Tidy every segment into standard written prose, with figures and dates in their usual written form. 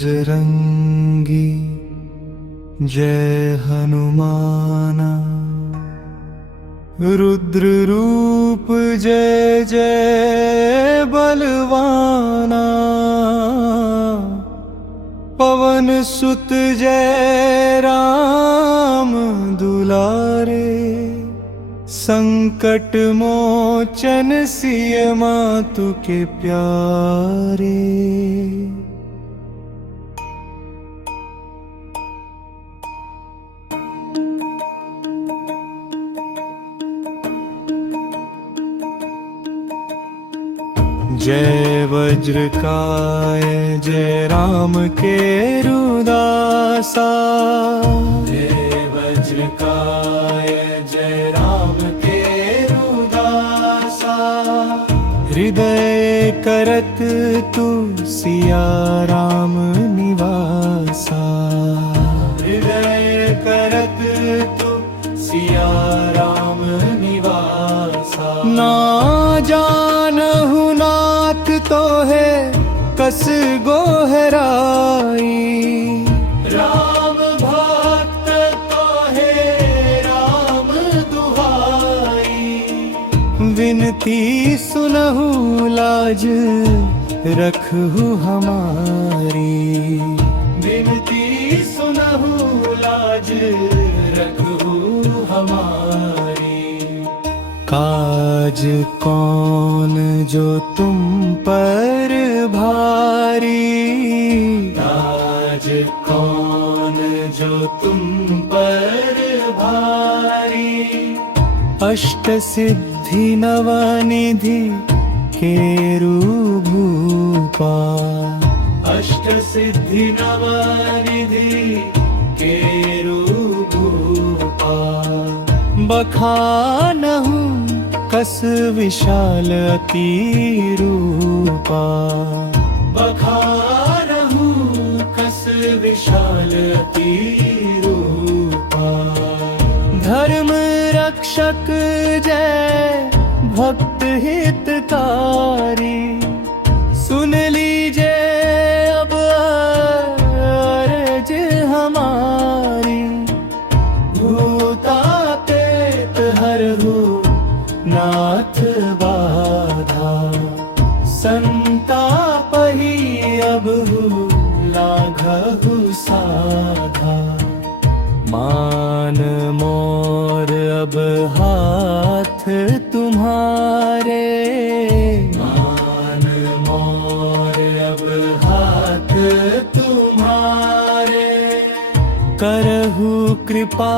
बजरंगी जय हनुमाना। रुद्र रूप जय जय बलवाना। पवन सुत जय राम दुलारे। संकट मोचन सिय मातु के प्यारे। जय वज्रकाय जय राम केरु दासा। जय वज्रकाय जय राम केरु दासा। हृदय करत तू सिया राम निवासा। हृदय करत तू सिया राम निवासा। ना जानहु तो है कस गोहराई। राम भक्त तो है राम दुहाई। विनती सुनहु लाज रखहु हमारी। विनती सुनहु लाज रखहु हमारी। काज कौन जो तुम पर भारी। काज कौन जो तुम पर भारी। अष्ट सिद्धि नवनिधि केरु भूपा। अष्ट सिद्धि नवनिधि केरु भूपा। बखानहु कस विशाल अति रूपा। बखानहु कस विशाल अति रूपा। धर्म रक्षक जय भक्त हितकारी। सुन लीजिए अब अर्ज हमारी। हरहु नाथ बाधा। संताप ही अबहु लाघहु साधा। मान मोर अब हाथ तुम्हारे। मान मोर अब हाथ तुम्हारे। करहु कृपा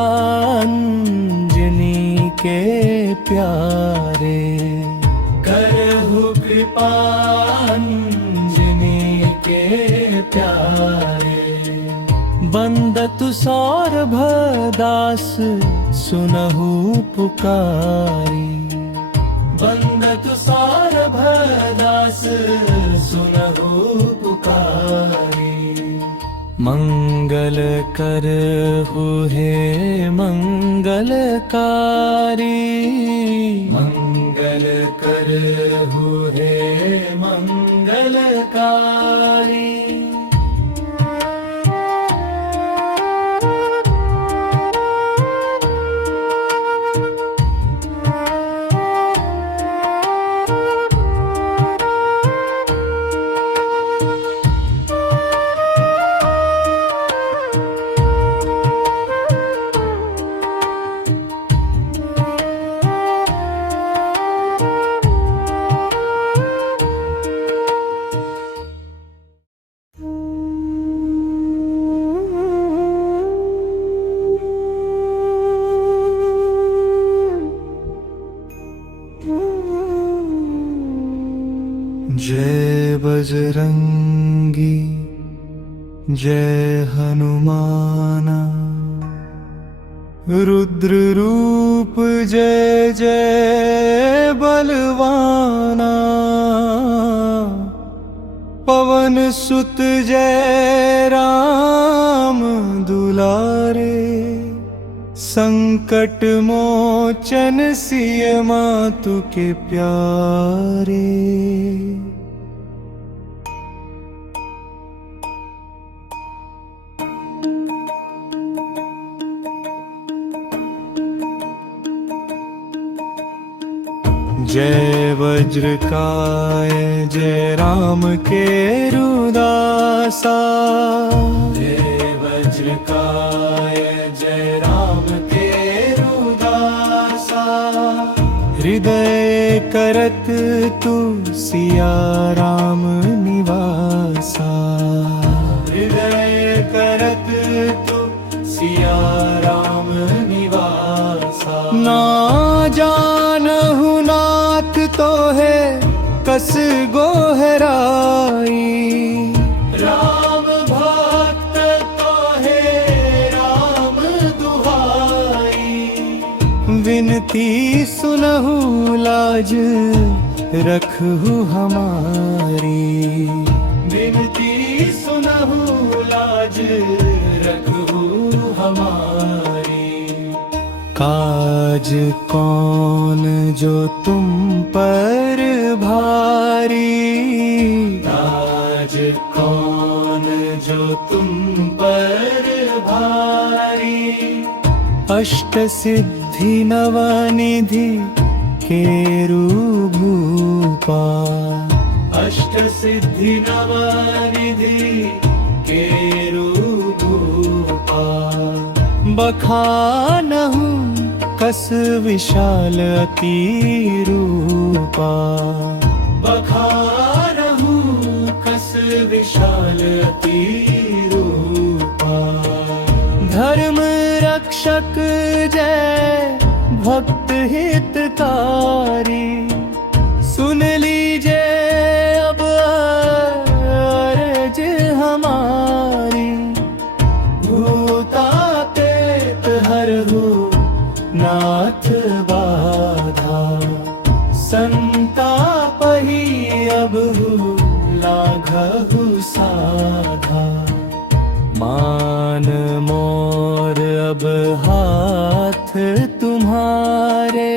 के प्यारे। करहु कृपा अंजनी के प्यारे। बंदतु सौरभ दास सुनहु पुकारी। बंदतु सौरभ दास सुनहु पुकारी। मंगल करहु हे मंगलकारी। मंगल करहु हे मंगलकारी। जय बजरंगी जय हनुमाना। रुद्र रूप जय जय बलवाना। पवन सुत जय राम दुलारे। संकट मोचन सिय मातु के प्यारे। जय वज्रकाय जय राम केरुदासा, जय वज्रकाय जय राम केरुदासा। हृदय करत तू सिया राम निवासा, हृदय करत तू सिया राम निवासा। ना जानहु नाथ तो है कस गोहराई, राम भक्त तो है राम दुहाई। विनती सुनहु लाज रखहु हमारी, विनती सुनहु लाज रखहु हमारी। काज कौन जो तुम पर भारी, काज कौन जो तुम पर भारी। अष्ट सिद्धि नवनिधि केरु भूपा, अष्ट सिद्धि नवनिधि केरु भूपा। बखानहु कस विशाल अति रूपा, बखानहु कस विशाल अति रूपा। धर्म रक्षक जय भक्त हितकारी, सुन लीजिए अब अर्ज हमारी। भूतातेत हरहु नाथ बाधा, संतापहि अबहु लाघहु साधा। मान मोर अब हाथ तुम्हारे,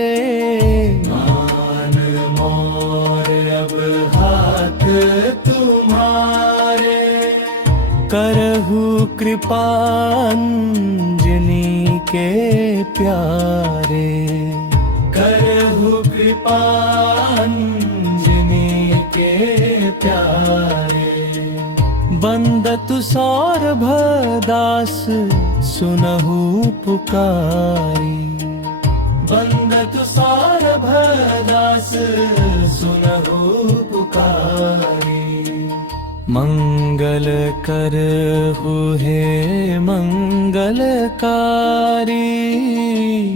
मान मोर अब हाथ तुम्हारे। करहु कृपा अंजनी के प्यारे, करहु कृपा अंजनी के प्यारे। बंदतु सौरभ दास सुनहु पुकारी, बंदतु सौरभ दास सुनहु पुकारी। मंगल करहु हे मंगलकारी,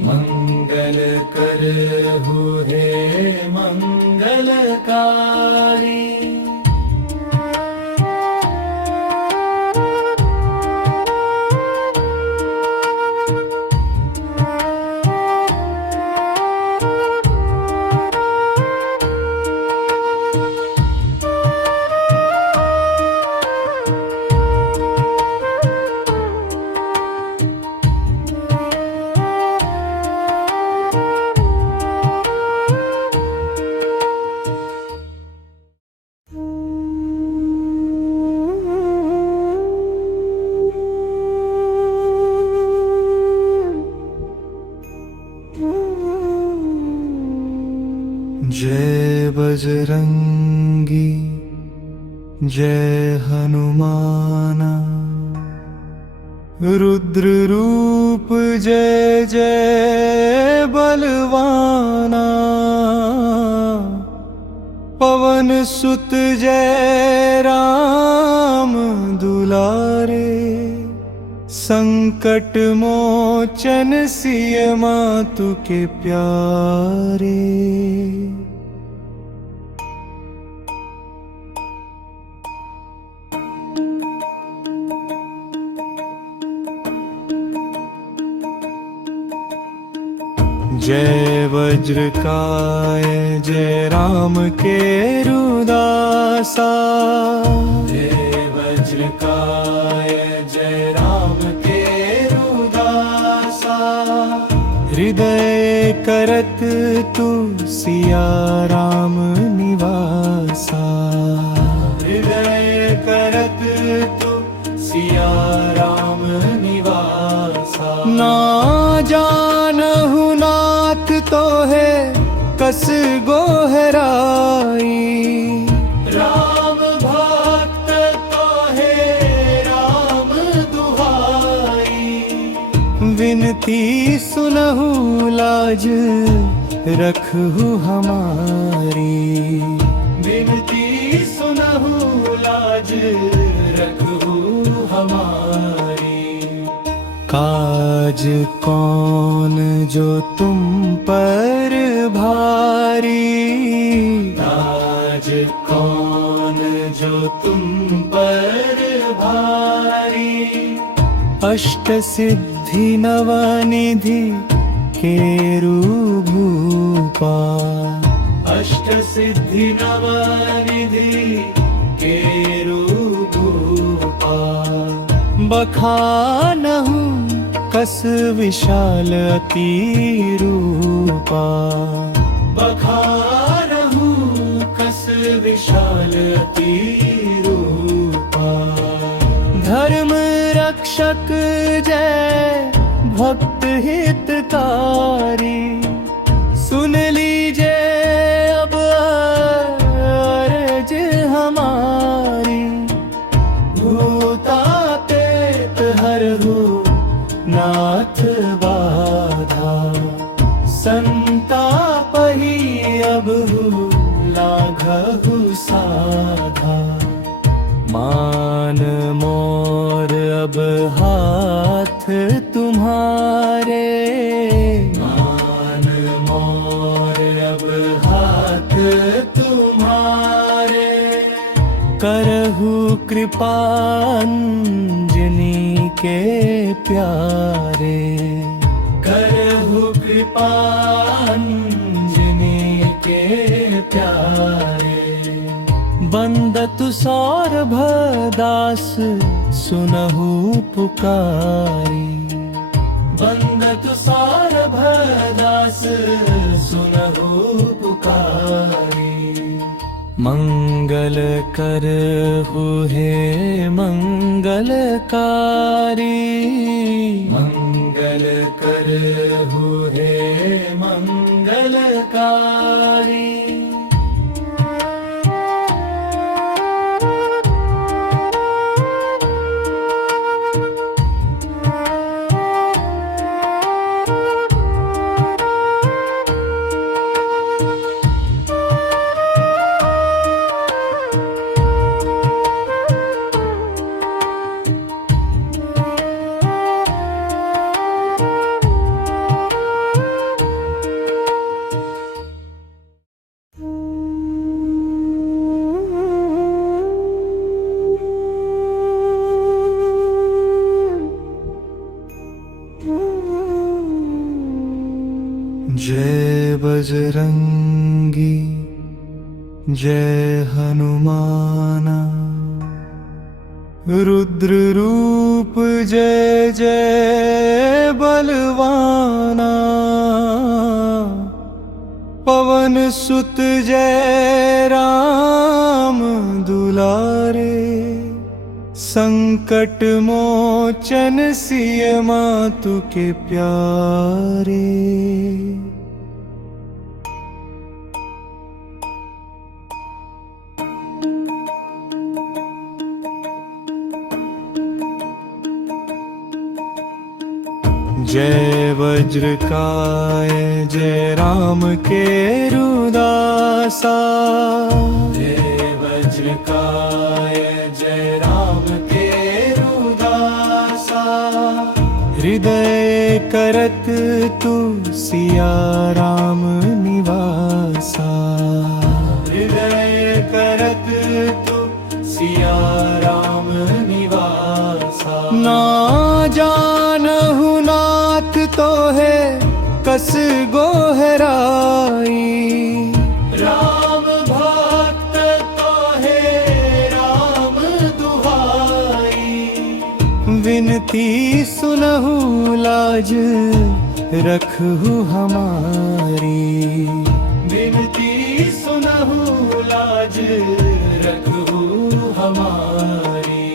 मंगल करहु हे मंगलकारी। जय बजरंगी जय हनुमाना, रुद्र रूप जय जय बलवाना। पवन सुत जय राम दुलारे, संकट मोचन सिय मातु के प्यारे। जय वज्रकाय जय राम केरुदासा, जय वज्रकाय जय राम केरुदासा। हृदय करत तू सिया राम निवासा, हृदय करत तू सिया राम निवासा। ना जानहु नाथ तो है कस गो विनती सुनहु लाज रखहु हमारी। विनती सुनहु लाज रखहु हमारी। काज कौन जो तुम पर भारी। काज कौन जो तुम पर भारी। अष्ट सिद्धि नवनिधि केरु भूपा। अष्ट सिद्धि नवनिधि केरु भूपा। बखानहु कस विशाल अति रूपा। बखानहु कस विशाल अति रूपा। धर्म रक्षक जय भक्त हितकारी। सुन लीजिए अब अर्ज हमारी। भूतातेत हरहु नाथ बाधा। संताप ही अबहु लाघहु साधा। मान मोर अब हाथ तुम्हारे। मान मोर अब हाथ तुम्हारे। करहु कृपा अंजनी के प्यारे। करहु कृपा अंजनी के प्यारे। बंदतु सौरभ दास सुनहु पुकारी। बंदतु सौरभ दास सुनहु पुकारी। मंगल करहु हे मंगलकारी। मंगल करहु हे मंगलकारी। जय बजरंगी जय हनुमाना। रुद्र रूप जय जय बलवाना। पवन सुत जय राम दुलारे। संकट मोचन सिय मातु के प्यारे। जय वज्रकाय जय राम केरु दासा। जय वज्रकाय जय राम केरु दासा। हृदय करत तू सिया राम निवासा। हृदय करत तू सिया राम निवासा। ना जानहु नाथ तो है कस गोहराई। राम भक्त तो है राम दुहाई। विनती सुनहु लाज रखहु हमारी। विनती सुनहु लाज रखहु हमारी।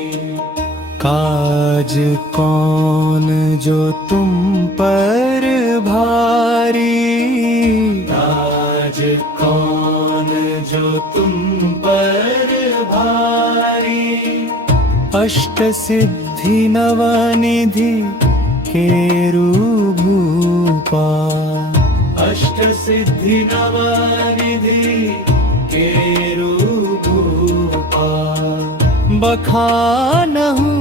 काज कौन जो तुम पर भारी। काज कौन जो तुम पर भारी। अष्ट सिद्धि नवनिधि केरु भूपा। अष्ट सिद्धि नवनिधि केरु भूपा। बखानहु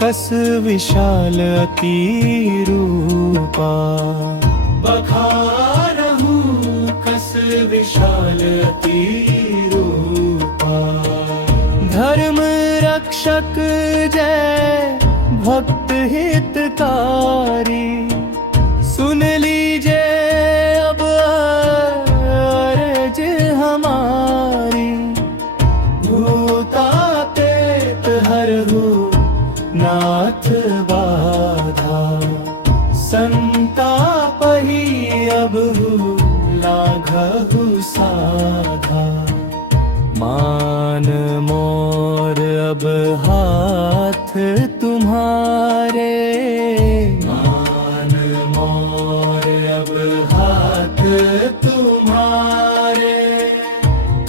कस विशाल अति रूपा। बखानहु कस विशाल अति रूपा। धर्म रक्षक जय भक्त हितकारी। सुन लीजिए अब अर्ज हमारी। भूतातेत हरहु नाथ बाधा। संताप ही अब लाघहु साधा। मान मोर अब हाथ तुम्हारे। मान मोर अब हाथ तुम्हारे।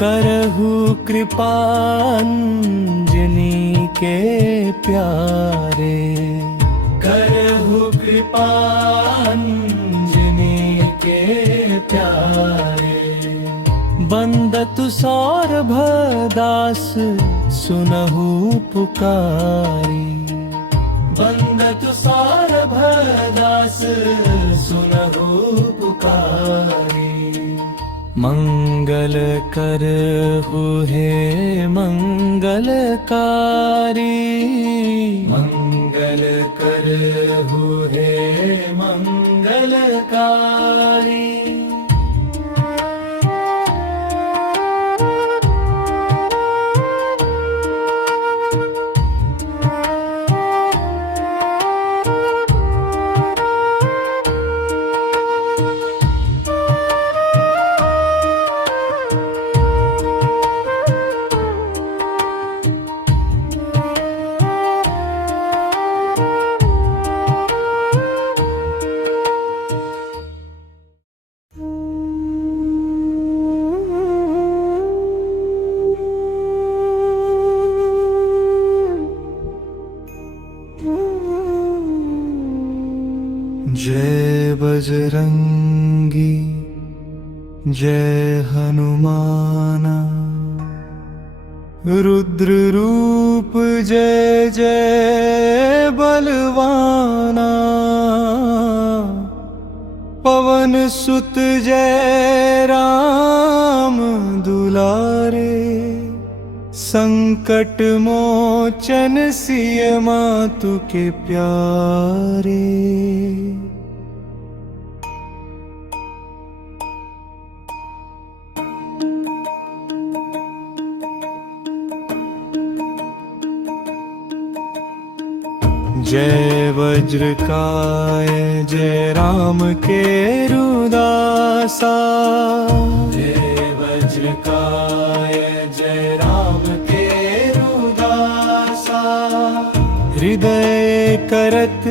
करहु कृपा अंजनी के प्यारे। करहु कृपा अंजनी के प्यारे। बंदतु सौरभ दास सुनहु पुकारी। बंदतु सौरभ दास सुनहु पुकारी। मंगल करहु हे मंगलकारी। मंगल करहु हे मंगलकारी। जय बजरंगी जय हनुमाना। रुद्र रूप जय जय बलवाना। पवन सुत जय राम दुलारे। संकट मोचन सिय मातु के प्यारे। जय वज्रकाय जय राम केरु दासा। जय वज्रकाय जय राम केरु दासा। हृदय करत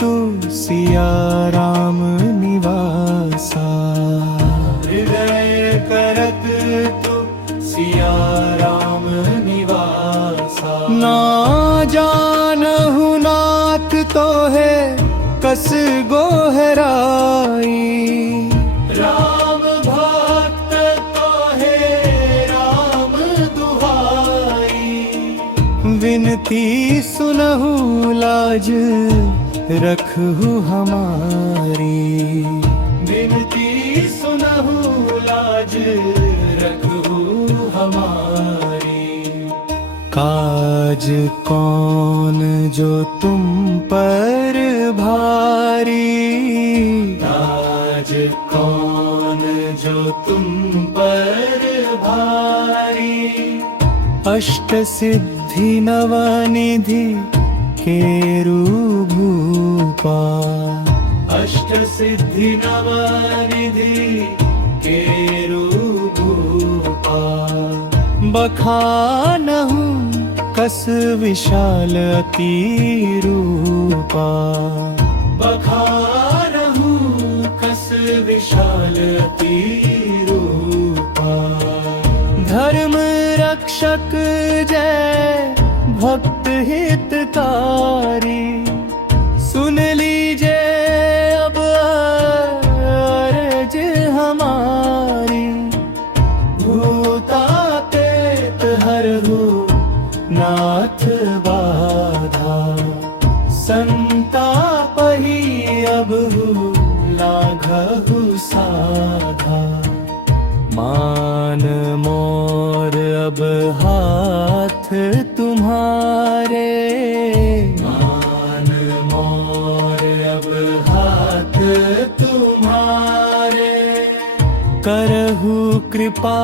तू सिया राम निवासा। हृदय करत तू सिया राम निवासा। ना जानहु नाथ तो है कस गोहराई। राम भक्त तो है राम दुहाई। विनती सुनहु लाज रखहु हमारी। विनती सुनहु लाज रखहु हमारी। काज कौन जो तुम पर भारी। काज कौन जो तुम पर भारी। अष्ट सिद्धि नवनिधि केरु भूपा। अष्ट सिद्धि नवनिधि केरु भूपा। बखानहु कस विशाल अति रूपा। बखानहु कस विशाल अति रूपा। धर्म रक्षक जय भक्त हितकारी। सुन लीजिए तापहि अबहु लाघहु साधा। मान मोर अब हाथ तुम्हारे, मान मोर अब हाथ तुम्हारे। करहु कृपा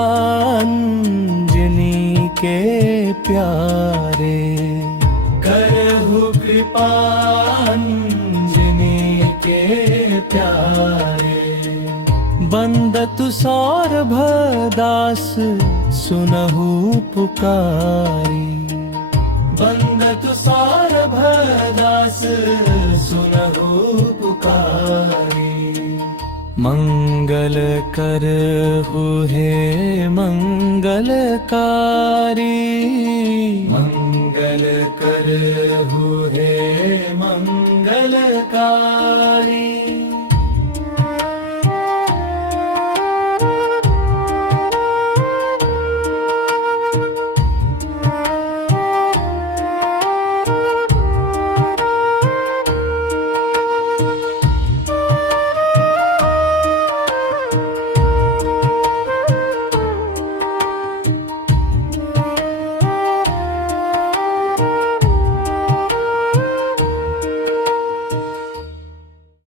अंजनी के प्यारे, करहु कृपा अंजनी के प्यारे। बंदतु सौरभ दास सुनहु पुकारी, बंदतु सौरभ दास सुनहु पुकारी। मंगल करहु हे मंगलकारी, मंगल करहु हे मंगलकारी।